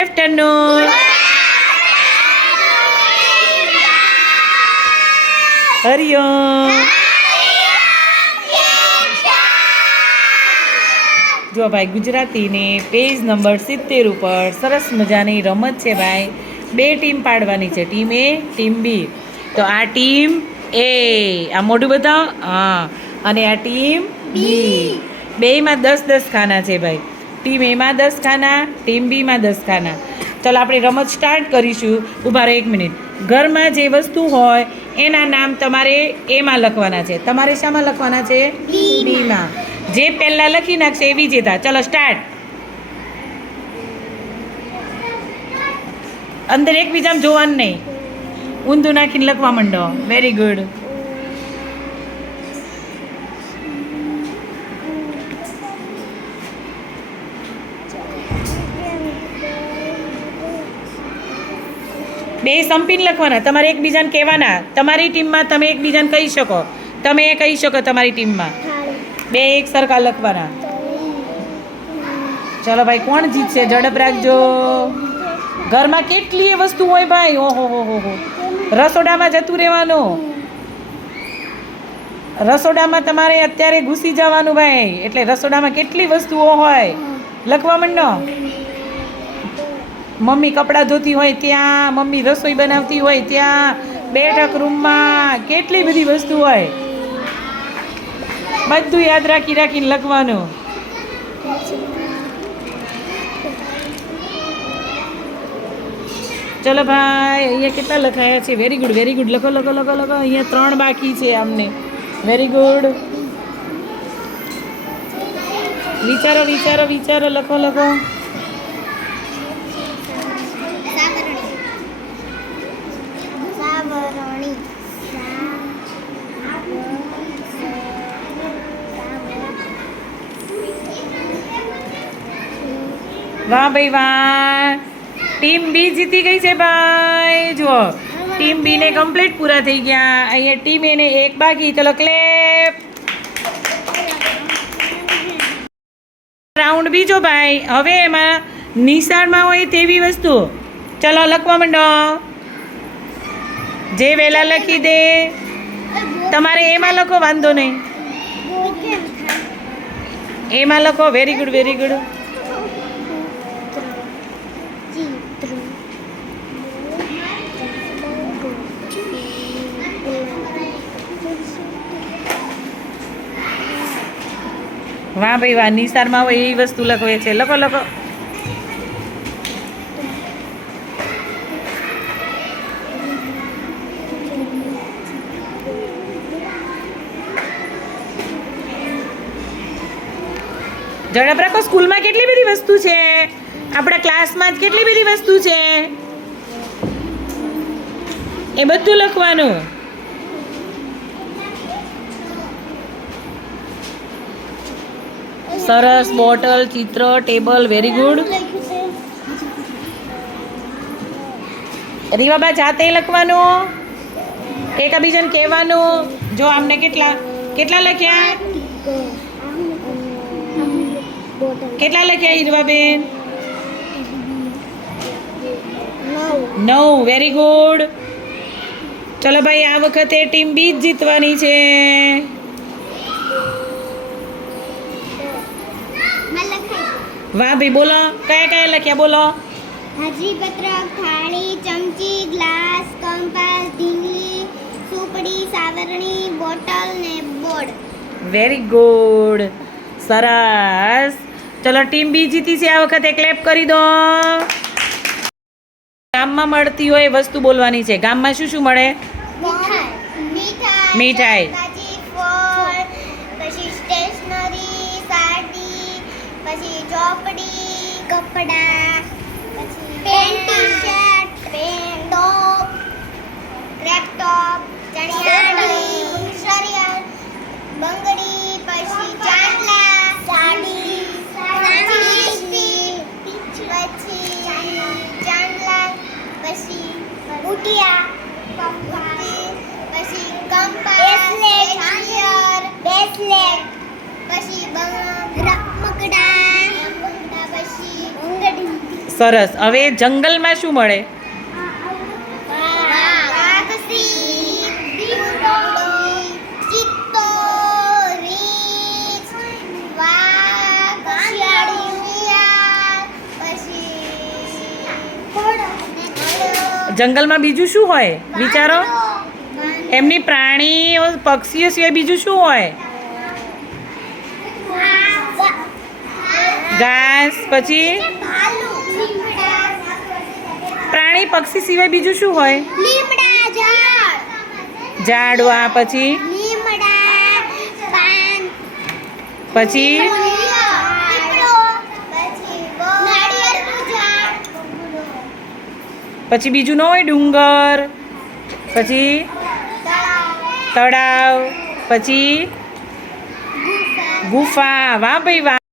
Afternoon Hariom જો ભાઈ ગુજરાતીને page number સિત્તેર ઉપર સરસ મજાની રમત છે ભાઈ. બે ટીમ પાડવાની છે. ટીમ એ ટીમ બી તો આ ટીમ એ આ મોઢું બતાવો. હા. અને આ ટીમ બી બેયમાં દસ દસ ખાના છે ભાઈ. ટીમ એમાં દસ ખાના ટીમ બીમાં દસ ખાના ચાલો આપણે રમત સ્ટાર્ટ કરીશું. ઊભા રહે એક મિનિટ. ઘરમાં જે વસ્તુ હોય એના નામ તમારે એમાં લખવાના છે. તમારે શામાં લખવાના છે? બીમાં જે પહેલાં લખી નાખશે એ વિજેતા. ચલો સ્ટાર્ટ અંદર એકબીજામાં જોવાનું નહીં. ઊંધું નાખીને લખવા માંડો. વેરી ગુડ બે સંપીને લખવાના. તમારે એકબીજાને કહેવાના. તમારી ટીમમાં તમે એકબીજાને કહી શકો. તમે એ કહી શકો તમારી ટીમમાં. બે એક સરખા લખવાના. ચલો ભાઈ, કોણ જીતશે? ઝડપ રાખજો. ઘરમાં કેટલી વસ્તુ હોય ભાઈ? ઓહો, હો હો હો. રસોડામાં જતું રહેવાનું. રસોડામાં તમારે અત્યારે ઘૂસી જવાનું ભાઈ. એટલે રસોડામાં કેટલી વસ્તુઓ હોય? લખવા માંડો. મમ્મી કપડાં ધોતી હોય ત્યાં, મમ્મી રસોઈ બનાવતી હોય ત્યાં, બેઠક રૂમમાં, કેટલી બધી વસ્તુ હોય. બધું યાદ રાખી રાખીને લખવાનું. ચલો ભાઈ, અહીંયા કેટલા લખાયા છે? વેરી ગુડ વેરી ગુડ લખો લખો લખો લખો. અહીંયા ત્રણ બાકી છે આમને. વેરી ગુડ વિચારો વિચારો વિચારો. લખો લખો સાવરણી વાહ ભાઈ વાહ. ટીમ બી જીતી ગઈ છે ભાઈ. જુઓ ટીમ બી ને કમ્પ્લીટ પૂરા થઈ ગયા. અહીંયા ટીમ એને એક બાકી. ચલો ક્લેપ રાઉન્ડ બીજો ભાઈ. હવે એમાં નિશાળમાં હોય તેવી વસ્તુ. ચલો લખવા માંડો. જે વહેલા લખી દે. તમારે એમાં લખો વાંધો નહીં. એમાં લખો વેરી ગુડ વેરી ગુડ વાહ ભાઈ, વાહ, નિસારમાં હોય એવી વસ્તુ લખો એ છે. લખો લખો. ઝડપ રાખો સ્કૂલમાં કેટલી બધી વસ્તુ છે? આપણા ક્લાસમાં જ કેટલી બધી વસ્તુ છે? એ બધું લખવાનું. સરસ બોટલ, ચિત્ર, ટેબલ વેરી ગુડ રીવાબા જાતે લખવાનું? એકબીજાને કહેવાનું? જો આમને કેટલા કેટલા લખ્યા? કેટલા લખ્યા ઈરવાબેન નવ વેરી ગુડ ચલો ભાઈ, આ વખતે ટીમ બી જ જીતવાની છે. વાહ ભાઈ બોલો. કયા કયા લખ્યા બોલો. હાજરી પત્રક થાળી ચમચી ગ્લાસ કંપાસ ઢીંગલી સુપડી સાવરણી બોટલ ને બોર્ડ. વેરી ગુડ સરસ. ચલો ટીમ બી જીતી છે. આ વખતે ક્લેપ કરી દો. ગામમાં મળતી હોય વસ્તુ બોલવાની છે. ગામમાં શું શું મળે? મીઠાઈ. મીઠાઈ. પછી ચોપડી કપડા પછી pant T shirt pant top crepe top ચણિયાચોળી શરિયર બંગડી પછી ચાંદલા સાડી પછી પછી ચાંદલા પછી બુટિયા પછી કંપાસ મકડા પછી સરસ. હવે જંગલમાં શું મળે. જંગલમાં બીજું શું હોય? વિચારો. એમની પ્રાણીઓ પક્ષીઓ સિવાય બીજું શું હોય? ઘાસ પછી? પ્રાણી પક્ષી સિવાય બીજું શું હોય? ઝાડવા, પછી? પછી? પછી બીજું ન હોય? ડુંગર, પછી? તળાવ, પછી? ગુફા. વાહ ભાઈ, વાહ.